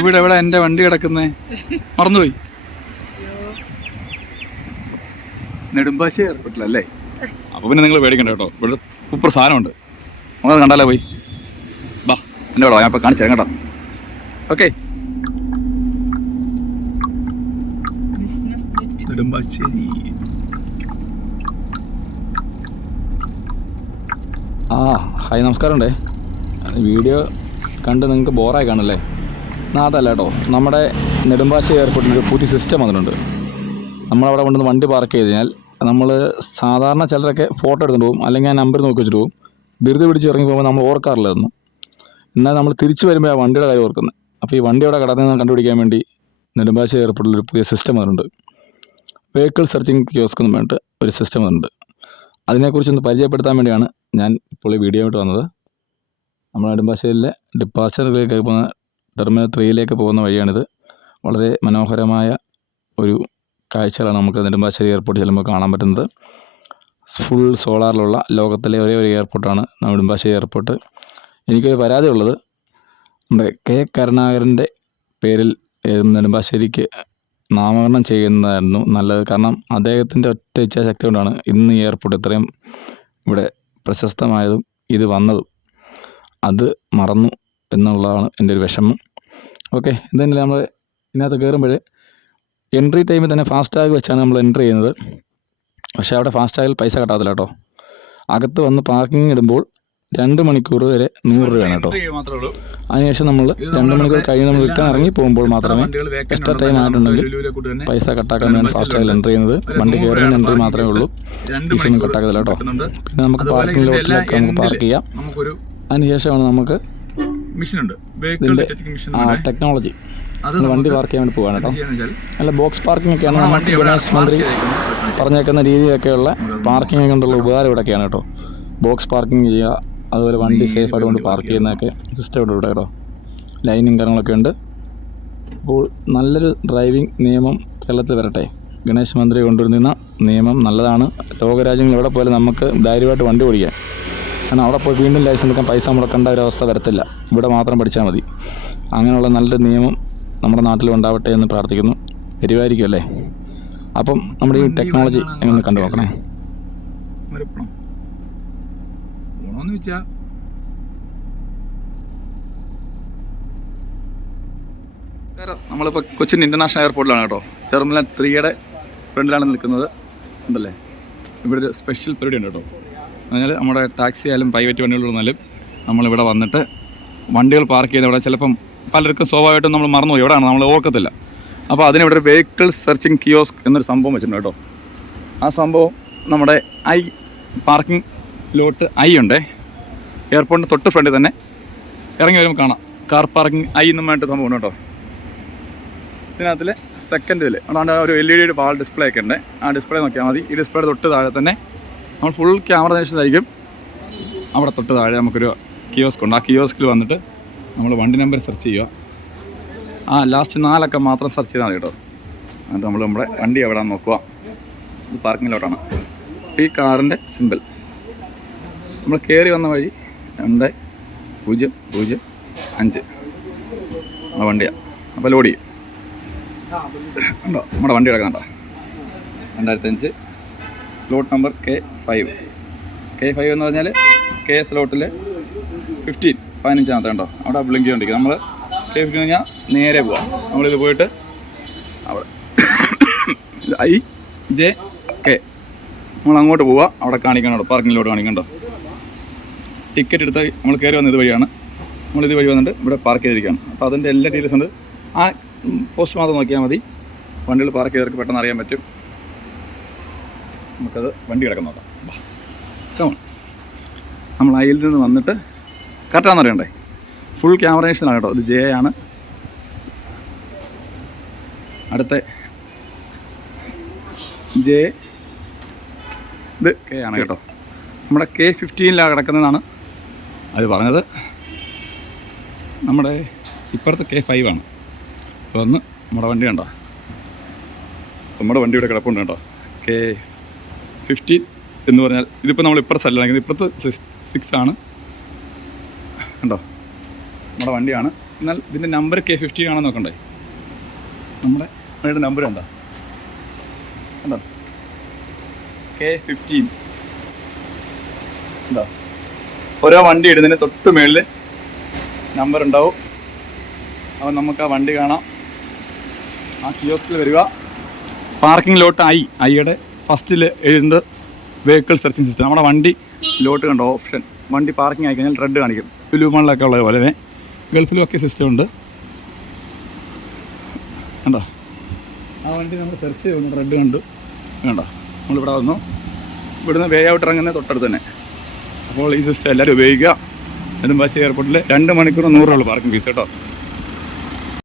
ഇവിടെ എവിടെ എന്റെ വണ്ടി കിടക്കുന്നേ? മറന്നുപോയി. നെടുമ്പാശ്ശി എയർപോർട്ടിൽ അല്ലേ അപ്പോൾ പിന്നെ നിങ്ങൾ പേടിക്കണ്ട കേട്ടോ. ഇവിടെ സൂപ്പർ സാധനമുണ്ട്. നമ്മളത് കണ്ടാലേ പോയി? ബാ എന്റെ വാ, ഞാൻ ഇപ്പോൾ കാണിച്ചു തരാം കേട്ടോ. ഓക്കെ. നെടുമ്പാശ്ശേരി. ആ ഹായ് നമസ്കാരമുണ്ടേ. വീഡിയോ കണ്ട് നിങ്ങൾക്ക് ബോറായി കാണല്ലേ അതല്ല കേട്ടോ. നമ്മുടെ നെടുമ്പാശ്ശേരി എയർപോർട്ടിൽ ഒരു പുതിയ സിസ്റ്റം വന്നിട്ടുണ്ട്. നമ്മളവിടെ കൊണ്ടുവന്ന് വണ്ടി പാർക്ക് ചെയ്ത് നമ്മൾ സാധാരണ ചിലരൊക്കെ ഫോട്ടോ എടുത്തുകൊണ്ട് പോകും. അല്ലെങ്കിൽ ആ നമ്പർ നോക്കി വെച്ചിട്ട് പോകും. ധൃതി പിടിച്ച് ഇറങ്ങി പോകുമ്പോൾ നമ്മൾ ഓർക്കാറില്ലായിരുന്നു എന്നാൽ നമ്മൾ തിരിച്ചു വരുമ്പോൾ ആ വണ്ടിയുടെ കാര്യം ഓർക്കുന്നത് അപ്പോൾ ഈ വണ്ടി അവിടെ കടന്നു കണ്ടുപിടിക്കാൻ വേണ്ടി നെടുമ്പാശ്ശേരി എയർപോർട്ടിൽ ഒരു പുതിയ സിസ്റ്റം വന്നിട്ടുണ്ട്. വെഹിക്കിൾ സെർച്ചിങ് കിയോസ്ക് എന്ന് പറഞ്ഞിട്ട് ഒരു സിസ്റ്റം വന്നിട്ടുണ്ട്. അതിനെക്കുറിച്ചൊന്ന് പരിചയപ്പെടുത്താൻ വേണ്ടിയാണ് ഞാൻ ഇപ്പോൾ ഈ വീഡിയോ ആയിട്ട് വന്നത്. നമ്മുടെ നെടുമ്പാശ്ശേരിയിലെ ഡിപ്പാർച്ചറിലേക്ക് പോകുന്ന ടെർമിനൽ ത്രീയിലേക്ക് പോകുന്ന വഴിയാണിത്. വളരെ മനോഹരമായ ഒരു കാഴ്ചകളാണ് നമുക്ക് നെടുമ്പാശ്ശേരി എയർപോർട്ട് ചെല്ലുമ്പോൾ കാണാൻ പറ്റുന്നത്. ഫുൾ സോളാറിലുള്ള ലോകത്തിലെ ഒരേ ഒരു എയർപോർട്ടാണ് നെടുമ്പാശ്ശേരി എയർപോർട്ട് എനിക്കൊരു പരാതി ഉള്ളത്. നമ്മുടെ കെ. കരുണാകരന്റെ പേരിൽ നെടുമ്പാശ്ശേരിക്ക് നാമകരണം ചെയ്യുന്നതായിരുന്നു നല്ലത്. കാരണം അദ്ദേഹത്തിന്റെ ഒറ്റ ഇച്ഛാശക്തി കൊണ്ടാണ് ഇന്ന് ഈ എയർപോർട്ട് ഇത്രയും ഇവിടെ പ്രശസ്തമായതും ഇത് വന്നതും. അത് മറന്നു. എന്നുള്ളതാണ് എന്റെ ഒരു വിഷമം. ഓക്കെ എന്തായാലും നമ്മൾ ഇതിനകത്ത് കയറുമ്പോൾ എൻട്രി ടൈമിൽ തന്നെ ഫാസ്ടാഗ് വെച്ചാണ് നമ്മൾ എൻട്രി ചെയ്യുന്നത്. പക്ഷേ അവിടെ ഫാസ്ടാഗിൽ പൈസ കട്ടാത്തില്ല കേട്ടോ. അകത്ത് വന്ന് പാർക്കിംഗ് ഇടുമ്പോൾ രണ്ട് മണിക്കൂർ വരെ നൂറ് രൂപയാണ് കേട്ടോ. അതിനുശേഷം നമ്മൾ രണ്ട് മണിക്കൂർ കഴിഞ്ഞ് നമ്മൾ റിട്ടേൺ ഇറങ്ങി പോകുമ്പോൾ മാത്രമേ എക്സ്ട്രാ ടൈം ആയിട്ടുണ്ടെങ്കിൽ പൈസ കട്ടാക്കാൻ വേണ്ടി ഫാസ്റ്റാഗിൽ എന്റർ ചെയ്യുന്നത്. വണ്ടി കയറുന്ന എൻട്രി മാത്രമേ ഉള്ളൂ. ഫീസൊന്നും കട്ടാക്കത്തില്ല കേട്ടോ. പിന്നെ നമുക്ക് പാർക്കിംഗ് ലോട്ടിലൊക്കെ നമുക്ക് പാർക്ക് ചെയ്യാം. അതിനുശേഷമാണ് നമുക്ക് ടെക്നോളജി വണ്ടി പാർക്ക് ചെയ്യാൻ വേണ്ടി പോവാണ് കേട്ടോ. അല്ല ബോക്സ് പാർക്കിംഗ് ഒക്കെയാണ് ഗണേശ് മന്ത്രി. പറഞ്ഞേക്കുന്ന രീതിയൊക്കെയുള്ള പാർക്കിംഗ് കൊണ്ടുള്ള ഉപകാരം ഇവിടെയൊക്കെയാണ് കേട്ടോ. ബോക്സ് പാർക്കിംഗ് ചെയ്യുക അതുപോലെ വണ്ടി സേഫ് ആയിട്ട് കൊണ്ട് പാർക്ക് ചെയ്യുന്നതൊക്കെ സിസ്റ്റം ഇവിടെ ഇവിടെ കേട്ടോ. ലൈനും കാര്യങ്ങളൊക്കെ ഉണ്ട്. അപ്പോൾ നല്ലൊരു ഡ്രൈവിംഗ് നിയമം കേരളത്തിൽ വരട്ടെ. ഗണേശ് മന്ത്രി കൊണ്ടുവരുന്ന നിയമം നല്ലതാണ്. ലോകരാജ്യങ്ങൾ എവിടെ പോലെ നമുക്ക് ധൈര്യമായിട്ട് വണ്ടി ഓടിക്കാം. കാരണം അവിടെ പോയി വീണ്ടും ലൈസൻസ് എടുക്കാൻ പൈസ മുടക്കേണ്ട ഒരു അവസ്ഥ വരത്തില്ല. ഇവിടെ മാത്രം പഠിച്ചാൽ മതി. അങ്ങനെയുള്ള നല്ലൊരു നിയമം നമ്മുടെ നാട്ടിൽ ഉണ്ടാവട്ടെ എന്ന് പ്രാർത്ഥിക്കുന്നു. വരുമായിരിക്കും അല്ലേ? അപ്പം നമ്മുടെ ഈ ടെക്നോളജി എങ്ങനെ കണ്ടു നോക്കണേ? നമ്മളിപ്പോൾ കൊച്ചിൻ ഇന്റർനാഷണൽ എയർപോർട്ടിലാണ് കേട്ടോ. ടെർമിനൽ ത്രീയുടെ ഫ്രണ്ടിലാണ് നിൽക്കുന്നത്. ഉണ്ടല്ലേ? ഇവിടെ ഒരു സ്പെഷ്യൽ പരിപാടി ഉണ്ട് കേട്ടോ. പറഞ്ഞാൽ നമ്മുടെ ടാക്സി ആയാലും പ്രൈവറ്റ് വണ്ടികളായിരുന്നാലും നമ്മളിവിടെ വന്നിട്ട് വണ്ടികൾ പാർക്ക് ചെയ്യുന്ന ഇവിടെ ചിലപ്പം പലർക്കും സ്വാഭാവികമായിട്ടും നമ്മൾ മറന്നുപോയി. എവിടെയാണ് നമ്മൾ ഓർക്കത്തില്ല. അപ്പോൾ അതിനിവിടെ ഒരു വെഹിക്കിൾ സെർച്ചിങ് കിയോസ്ക് എന്നൊരു സംഭവം വെച്ചിട്ടുണ്ട് കേട്ടോ. ആ സംഭവം നമ്മുടെ ഐ പാർക്കിംഗ് ലോട്ട് ഐ ഉണ്ട്. എയർപോർട്ടിന്റെ തൊട്ട് ഫ്രണ്ടിൽ തന്നെ ഇറങ്ങി വരുമ്പോൾ കാണാം. കാർ പാർക്കിംഗ് ഐ എന്നും വേണ്ട സംഭവം കേട്ടോ. ഇതിനകത്തിൽ സെക്കൻഡിൽ അതുകൊണ്ട് ഒരു എൽ ഇ ഡിയുടെ വാൾ ഡിസ്പ്ലേ ഒക്കെ ഉണ്ട്. ആ ഡിസ്പ്ലേ നോക്കിയാൽ മതി. ഈ ഡിസ്പ്ലേ തൊട്ട് താഴെ തന്നെ നമ്മൾ ഫുൾ ക്യാമറ നിരീക്ഷണമായിരിക്കും അവിടെ തൊട്ട് താഴെ നമുക്കൊരു കിയോസ്ക് ഉണ്ട്. ആ കിയോസ്കിൽ വന്നിട്ട് നമ്മൾ വണ്ടി നമ്പർ സെർച്ച് ചെയ്യുക. ആ ലാസ്റ്റ് നാലൊക്കെ മാത്രം സെർച്ച് ചെയ്താൽ മതി കേട്ടോ. എന്നിട്ട് നമ്മൾ നമ്മുടെ വണ്ടി എവിടെയാണ് നോക്കുക. ഇത് പാർക്കിങ്ങിലോട്ടാണ് ഈ കാറിന്റെ സിമ്പിൾ നമ്മൾ കയറി വന്ന വഴി രണ്ട് പൂജ്യം പൂജ്യം അഞ്ച്. നമ്മുടെ വണ്ടിയാണ് അപ്പോൾ ലോഡ് ചെയ്യും. ഉണ്ടോ നമ്മുടെ വണ്ടി കിടക്കുന്നുണ്ടോ? രണ്ടായിരത്തഞ്ച് slot number K five K five എന്ന് പറഞ്ഞാൽ കെ എസ് സ്ലോട്ടിൽ ഫിഫ്റ്റീൻ പതിനഞ്ചാമത്തെ ഉണ്ടോ? അവിടെ ബ്ലിങ്ക് ചെയ്തോണ്ടിരിക്കും നമ്മൾ കെ ഫിഫ്റ്റീൻ കഴിഞ്ഞാൽ നേരെ പോവാം. നമ്മളിത് പോയിട്ട് അവിടെ. ഐ ജെ കെ നമ്മൾ അങ്ങോട്ട് പോവുക അവിടെ കാണിക്കണോ പാർക്കിങ്ങിലോട്ട് കാണിക്കണ്ടോ ടിക്കറ്റ് എടുത്ത് നമ്മൾ കയറി വന്ന ഇത് വഴിയാണ് നമ്മൾ ഇത് വഴി വന്നിട്ട് ഇവിടെ പാർക്ക് ചെയ്തിരിക്കുകയാണ്. അപ്പോൾ അതിന്റെ എല്ലാ ഡീറ്റെയിൽസ് ഉണ്ട്. ആ പോസ്റ്റ് മാത്രം നോക്കിയാൽ മതി. വണ്ടികൾ പാർക്ക് ചെയ്തവർക്ക് പെട്ടെന്ന് അറിയാൻ പറ്റും. നമുക്കത് വണ്ടി കിടക്കാൻ നോക്കാം. നമ്മൾ അയിൽ നിന്ന് വന്നിട്ട് കറക്റ്റാണെന്ന് അറിയണ്ടേ? ഫുൾ ക്യാമറേഷനാണ് കേട്ടോ. ഇത് ജെ ആണ്. അടുത്ത ജെ ഇത് കെ ആണ് കേട്ടോ. നമ്മുടെ കെ ഫിഫ്റ്റീനിലാണ് കിടക്കുന്നതാണ് അത് പറഞ്ഞത്. നമ്മുടെ ഇപ്പുറത്തെ കെ ഫൈവ് ആണ്. അപ്പോൾ ഒന്ന് നമ്മുടെ വണ്ടി കണ്ടോ. നമ്മുടെ വണ്ടിയുടെ കിടപ്പുണ്ട് കേട്ടോ. കെ ഫിഫ്റ്റീൻ എന്ന് പറഞ്ഞാൽ ഇതിപ്പോൾ നമ്മൾ ഇപ്പുറത്തെ സൈഡിലാണെങ്കിൽ ഇപ്പുറത്ത് സിക്സ് സിക്സ് ആണ്. കണ്ടോ? നമ്മുടെ വണ്ടിയാണ്. എന്നാൽ ഇതിന്റെ നമ്പർ കെ ഫിഫ്റ്റീൻ ആണെന്ന് നോക്കണ്ടേ? നമ്മുടെ വണ്ടിയുടെ നമ്പർ എന്താ കണ്ടോ? കെ ഫിഫ്റ്റീൻ ഉണ്ടോ ഓരോ വണ്ടി ഇടുന്നതിന് തൊട്ട് മേളിൽ നമ്പർ ഉണ്ടാവും. അപ്പോൾ നമുക്ക് ആ വണ്ടി കാണാം. ആ കിയോസ്കിൽ വരിക. പാർക്കിംഗ് ലോട്ട് ഐ ഐയുടെ ഫസ്റ്റിൽ എഴുതുന്നത് വെഹിക്കിൾ സെർച്ചിങ് സിസ്റ്റം നമ്മുടെ വണ്ടി ലോട്ട് കണ്ടോ ഓപ്ഷൻ വണ്ടി പാർക്കിംഗ് ആയി കഴിഞ്ഞാൽ റെഡ് കാണിക്കും. ലുലുമണിലൊക്കെ ഉള്ളത് പോലെ തന്നെ ഗൾഫിലും ഒക്കെ സിസ്റ്റം ഉണ്ട്. കണ്ടോ? ആ വണ്ടി നമ്മൾ സെർച്ച് ചെയ്തു റെഡ് കണ്ടു. വേണ്ട നമ്മളിവിടെ വന്നു. ഇവിടുന്ന് വേ ഔട്ട് ഇറങ്ങുന്നത് തൊട്ടടുത്ത് തന്നെ. അപ്പോൾ ഈ സിസ്റ്റം എല്ലാവരും ഉപയോഗിക്കുക. നെടുമ്പാശ്ശേരി എയർപോർട്ടിൽ രണ്ട് മണിക്കൂർ നൂറ് രൂപ പാർക്കിംഗ് ഫീസ് കേട്ടോ.